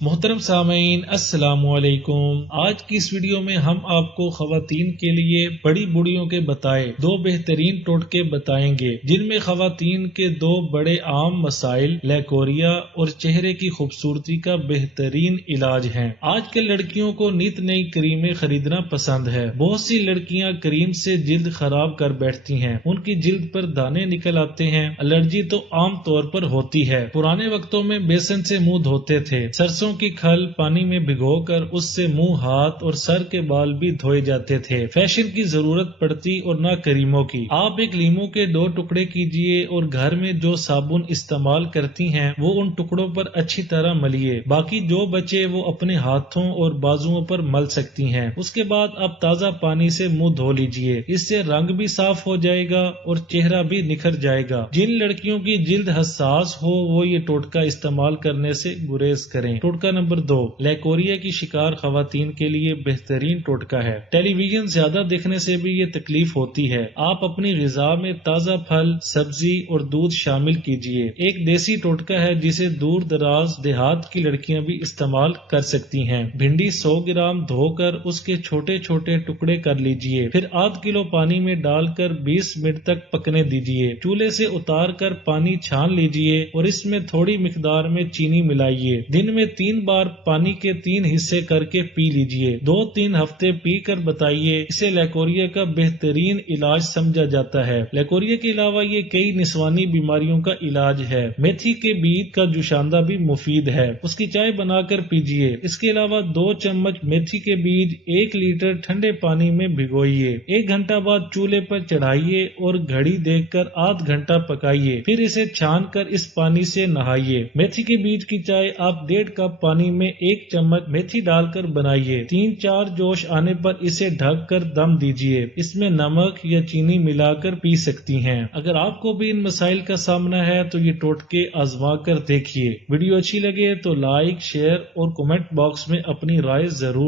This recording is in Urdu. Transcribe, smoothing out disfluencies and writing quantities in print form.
محترم سامعین السلام علیکم۔ آج کی اس ویڈیو میں ہم آپ کو خواتین کے لیے بڑی بوڑھیوں کے بتائے 2 بہترین ٹوٹکے بتائیں گے، جن میں خواتین کے 2 بڑے عام مسائل لیکوریا اور چہرے کی خوبصورتی کا بہترین علاج ہیں۔ آج کے لڑکیوں کو نت نئی کریمیں خریدنا پسند ہے۔ بہت سی لڑکیاں کریم سے جلد خراب کر بیٹھتی ہیں، ان کی جلد پر دانے نکل آتے ہیں، الرجی تو عام طور پر ہوتی ہے۔ پرانے وقتوں میں بیسن سے منہ دھوتے تھے، سرسوں کی کھل پانی میں بھگو کر اس سے منہ، ہاتھ اور سر کے بال بھی دھوئے جاتے تھے۔ فیشن کی ضرورت پڑتی اور نہ کریموں کی۔ آپ ایک لیموں کے 2 ٹکڑے کیجئے اور گھر میں جو صابن استعمال کرتی ہیں وہ ان ٹکڑوں پر اچھی طرح ملیے، باقی جو بچے وہ اپنے ہاتھوں اور بازوؤں پر مل سکتی ہیں۔ اس کے بعد آپ تازہ پانی سے منہ دھو لیجئے، اس سے رنگ بھی صاف ہو جائے گا اور چہرہ بھی نکھر جائے گا۔ جن لڑکیوں کی جلد حساس ہو وہ یہ ٹوٹکا استعمال کرنے سے گریز کریں۔ ٹوٹکا نمبر 2، لیکوریا کی شکار خواتین کے لیے بہترین ٹوٹکا ہے۔ ٹیلی ویژن زیادہ دیکھنے سے بھی یہ تکلیف ہوتی ہے۔ آپ اپنی غذا میں تازہ پھل، سبزی اور دودھ شامل کیجئے۔ ایک دیسی ٹوٹکا ہے جسے دور دراز دیہات کی لڑکیاں بھی استعمال کر سکتی ہیں۔ بھنڈی 100 گرام دھو کر اس کے چھوٹے چھوٹے ٹکڑے کر لیجئے، پھر ½ کلو پانی میں ڈال کر 20 منٹ تک پکنے دیجئے۔ چولہے سے اتار کر پانی چھان لیجئے اور اس میں تھوڑی مقدار میں چینی ملائیے۔ دن میں 3 بار پانی کے 3 حصے کر کے پی لیجئے۔ 2-3 ہفتے پی کر بتائیے۔ اسے لیکوریا کا بہترین علاج سمجھا جاتا ہے۔ لیکوریا کے علاوہ یہ کئی نسوانی بیماریوں کا علاج ہے۔ میتھی کے بیج کا جوشاندہ بھی مفید ہے، اس کی چائے بنا کر پیجئے۔ اس کے علاوہ 2 چمچ میتھی کے بیج 1 لیٹر ٹھنڈے پانی میں بھگوئیے۔ 1 گھنٹہ بعد چولہے پر چڑھائیے اور گھڑی دیکھ کر آدھ گھنٹہ پکائیے، پھر اسے چھان کر اس پانی سے نہائیے۔ میتھی کے بیج کی چائے آپ 1.5 کپ پانی میں 1 چمچ میتھی ڈال کر بنائیے۔ 3-4 جوش آنے پر اسے ڈھک کر دم دیجئے۔ اس میں نمک یا چینی ملا کر پی سکتی ہیں۔ اگر آپ کو بھی ان مسائل کا سامنا ہے تو یہ ٹوٹکے آزما کر دیکھیے۔ ویڈیو اچھی لگے تو لائک، شیئر اور کمنٹ باکس میں اپنی رائے ضرور